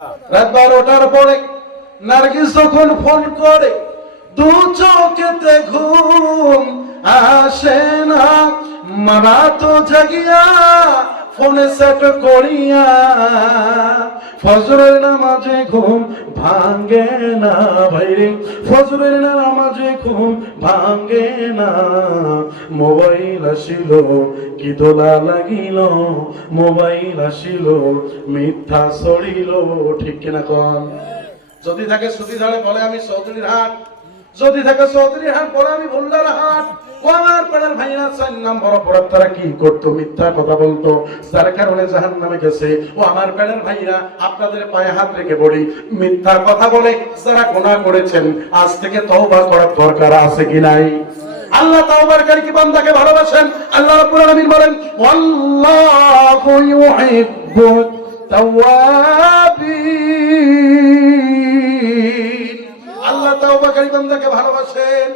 রাত বারোটার পরে নার্গিস যখন ফোন করে, দু চোখেতে ঘুম আসে না মারা তো জাগিয়া ফোনে সেট করিয়া ফজরের নামাজে ঘুম ভাঙ্গে না ভাইরে ফজরের নামাজে ঘুম ভাঙ্গে না। মোবাইল আসিল, কি দোলা লাগিল? মোবাইল আসিল, মিথ্যা সরিল ঠিক কিনা কন? যদি থাকে সুদি ধারে বলে আমি চৌধুরীর হাট। যদি থাকে চৌধুরীর হাট, বলে আমি ভুল্লার হাট। আমার ভাইরা চার নম্বর অপরাধ তারা কি করতো? মিথ্যা কথা বলতো। যার কারণে জাহান নামে গেছে। ও আমার পেড়ার ভাইরা, আপনাদের পায়ে হাত রেখে বলি, মিথ্যা কথা বলে যারা গোনা করেছেন, আজ থেকে তওবা করার দরকার আছে কি নাই? আল্লাহ তাওবারকারী কি বান্দাকে ভালোবাসেন? আল্লাহ রাব্বুল আলামিন বলেন, ওয়াল্লাহু ইউহিব্বু তাওয়াবিন। আল্লাহ তাওবাকারী বান্দাকে ভালোবাসেন।